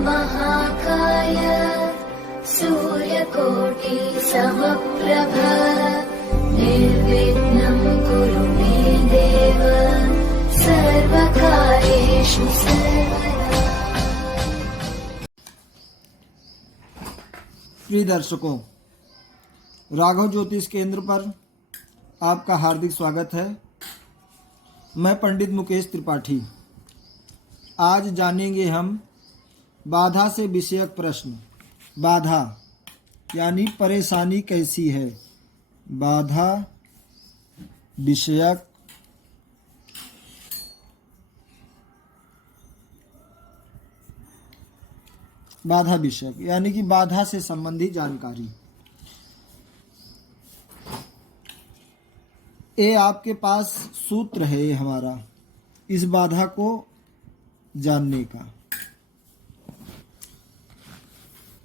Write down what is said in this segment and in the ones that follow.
महाकाय सूर्यकोटि समप्रभ निर्विघ्नं कुरु मे देव सर्वकार्येषु सर्वदा। प्रिय दर्शकों, राघव ज्योतिष केंद्र पर आपका हार्दिक स्वागत है। मैं पंडित मुकेश त्रिपाठी। आज जानेंगे हम बाधा से विषयक प्रश्न। बाधा यानी परेशानी कैसी है। बाधा विषयक यानी कि बाधा से संबंधी जानकारी। ये आपके पास सूत्र है, ये हमारा इस बाधा को जानने का।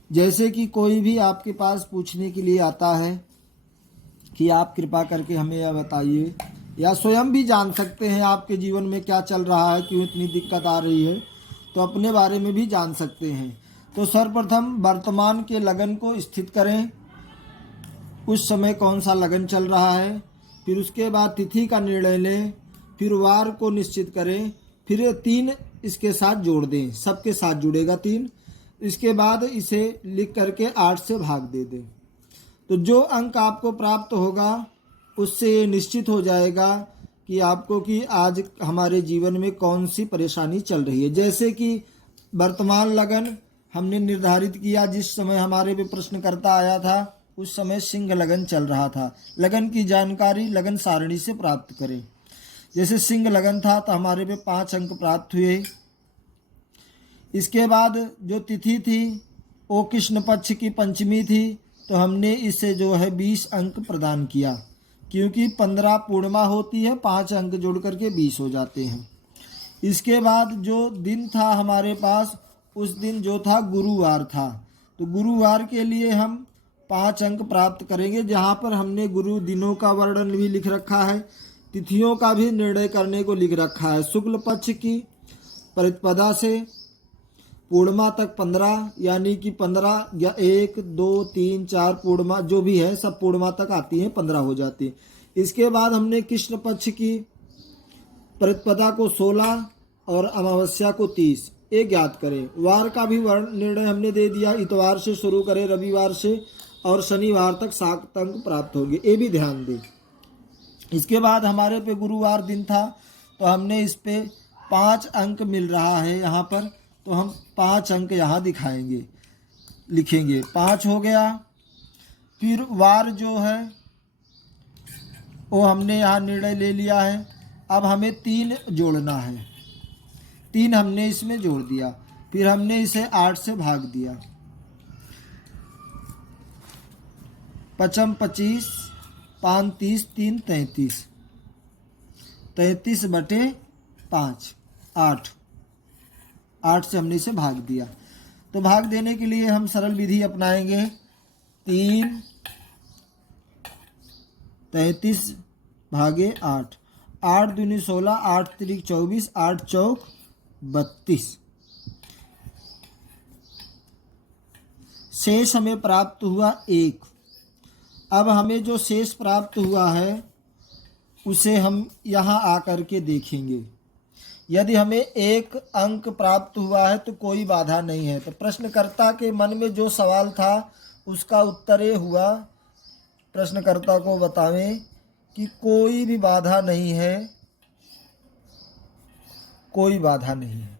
जैसे कि कोई भी आपके पास पूछने के लिए आता है कि आप कृपा करके हमें यह बताइए, या स्वयं भी जान सकते हैं आपके जीवन में क्या चल रहा है, क्यों इतनी दिक्कत आ रही है, तो अपने बारे में भी जान सकते हैं। तो सर्वप्रथम वर्तमान के लगन को स्थित करें, उस समय कौन सा लगन चल रहा है। फिर उसके बाद तिथि का निर्णय लें, फिर वार को निश्चित करें, फिर 3 इसके साथ जोड़ दें, सबके साथ जुड़ेगा 3। इसके बाद इसे लिख करके 8 से भाग दे दें। तो जो अंक आपको प्राप्त होगा उससे ये निश्चित हो जाएगा कि आपको कि आज हमारे जीवन में कौन सी परेशानी चल रही है। जैसे कि वर्तमान लगन हमने निर्धारित किया, जिस समय हमारे पे प्रश्नकर्ता आया था उस समय सिंह लगन चल रहा था। लगन की जानकारी लगन सारणी से प्राप्त करें। जैसे सिंह लगन था तो हमारे पे 5 अंक प्राप्त हुए। इसके बाद जो तिथि थी वो कृष्ण पक्ष की पंचमी थी, तो हमने इससे जो है 20 अंक प्रदान किया, क्योंकि 15 पूर्णिमा होती है, 5 अंक जोड़ करके 20 हो जाते हैं। इसके बाद जो दिन था हमारे पास, उस दिन जो था गुरुवार था, तो गुरुवार के लिए हम 5 अंक प्राप्त करेंगे, जहाँ पर हमने गुरु दिनों का वर्णन भी लिख रखा है, तिथियों का भी निर्णय करने को लिख रखा है। शुक्ल पक्ष की प्रतिपदा से पूर्णिमा तक 15, यानी कि 15 या 1 2 3 4 पूर्णिमा जो भी है सब पूर्णिमा तक आती हैं, 15 हो जाती है। इसके बाद हमने कृष्ण पक्ष की प्रतिपदा को 16 और अमावस्या को 30 ये ज्ञात करें। वार का भी निर्णय हमने दे दिया, इतवार से शुरू करें, रविवार से और शनिवार तक 7 अंक प्राप्त होंगे, ये भी ध्यान दें। इसके बाद हमारे पे गुरुवार दिन था, तो हमने इस पे 5 अंक मिल रहा है यहाँ पर, तो हम 5 अंक यहाँ दिखाएंगे, लिखेंगे। 5 हो गया। फिर वार जो है वो हमने यहाँ निर्णय ले लिया है। अब हमें 3 जोड़ना है, 3 हमने इसमें जोड़ दिया। फिर हमने इसे 8 से भाग दिया। 5 25, 5 30, 3 33, 33/5 8 से हमने इसे भाग दिया। तो भाग देने के लिए हम सरल विधि अपनाएंगे। 3 33/8, 8 दूनी 16, 8 त्रिक 24, 8 चौक 32। शेष हमें प्राप्त हुआ 1। अब हमें जो शेष प्राप्त हुआ है उसे हम यहाँ आकर के देखेंगे। यदि हमें 1 अंक प्राप्त हुआ है तो कोई बाधा नहीं है। तो प्रश्नकर्ता के मन में जो सवाल था उसका उत्तर ये हुआ, प्रश्नकर्ता को बतावें कि कोई भी बाधा नहीं है, कोई बाधा नहीं है।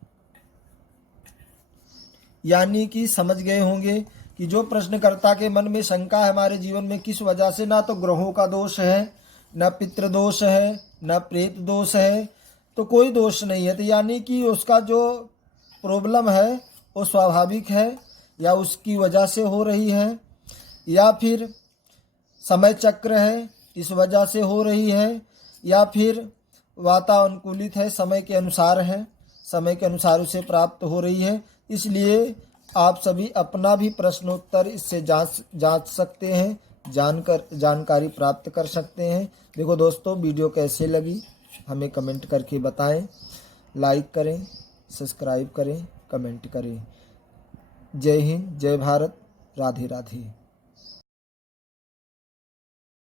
यानी कि समझ गए होंगे कि जो प्रश्नकर्ता के मन में शंका है हमारे जीवन में किस वजह से, ना तो ग्रहों का दोष है, ना पितृदोष है, ना प्रेत दोष है, तो कोई दोष नहीं है। तो यानी कि उसका जो प्रॉब्लम है वो स्वाभाविक है, या उसकी वजह से हो रही है, या फिर समय चक्र है इस वजह से हो रही है, या फिर वातानुकूलित है, समय के अनुसार है, समय के अनुसार उसे प्राप्त हो रही है। इसलिए आप सभी अपना भी प्रश्नोत्तर इससे जांच सकते हैं, जानकारी प्राप्त कर सकते हैं। देखो दोस्तों, वीडियो कैसे लगी हमें कमेंट करके बताएं, लाइक करें, सब्सक्राइब करें, कमेंट करें। जय हिंद, जय भारत, राधे राधे।